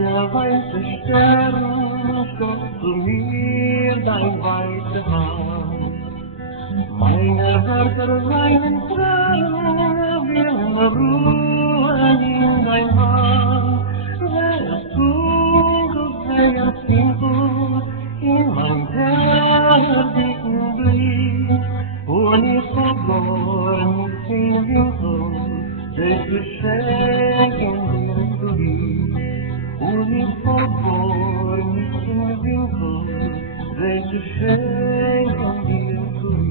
Meine weiße Sterne streckt zu mir dein weiße Haar. Meine Wörter seinen Tränen werden ruhen in dein Haar. Wärst du sehr simpel in mein herrlichen Blick, und ich verloren in Winkel des Geschenken zu dir. Und ich verloren in Winkel des Geschenken zu dir.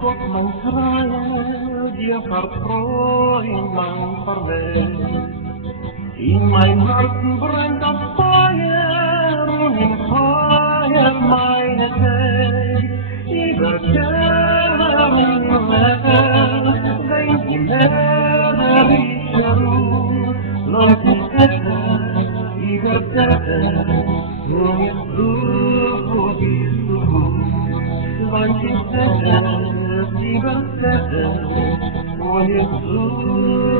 Gott, mein Freie, dir vertreuen mein Verwähl. In mein Herzen brennt das Feuer, und im Feuer meine Seele. Über Keller und Welt, wenn die Lämmerische Ruhe, läuft die Kette über Kette, nur mit Blut, wo bist du? Läuft die Kette über Kette, wo bist du?